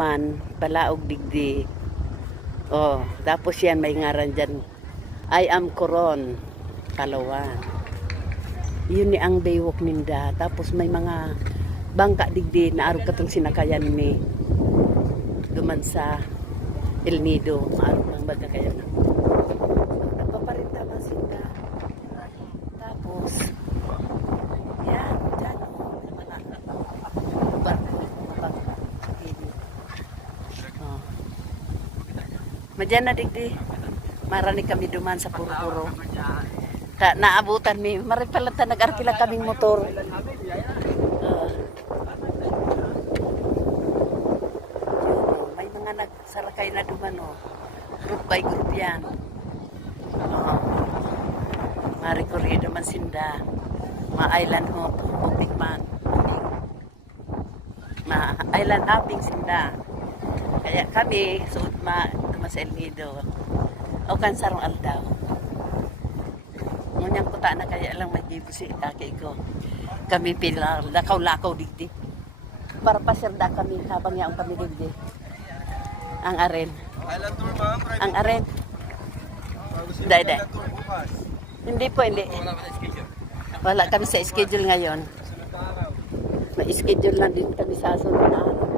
man, Palaog Digdi. Oh, tapos yan may ngaran dyan. I am Coron, Palawan. Yun ni ang baywalk ninda. Tapos may mga bangka digdi na araw katong sinakayan mi. Duman sa El Nido, araw ng baga kaya na. Nagpaparinta man sila. Tapos, yan, dyan. Barko, bangka. Oh. Madyan na digdi. Marani kami duman sa puro-puro. Naabutan mi. Maripalata nag-arkila kaming motor. May mga nagsarakay na duman o. Group by group yan. Marikuri duman sinda. Ma-island ho. Public man. Ma-island hopping sinda. Kaya kami, suot duman sa El Nido. O kansarong aldaw. Ngunyang kuta na kaya lang may gibusi kakay ko. Kami pila lakaw-lakaw digdi. Para pasirda kami habang yaong kami digdi. Ang aren. Ang aren. Day. Hindi po, hindi. Wala kami sa schedule ngayon. May schedule lang din kami sa sunod na araw.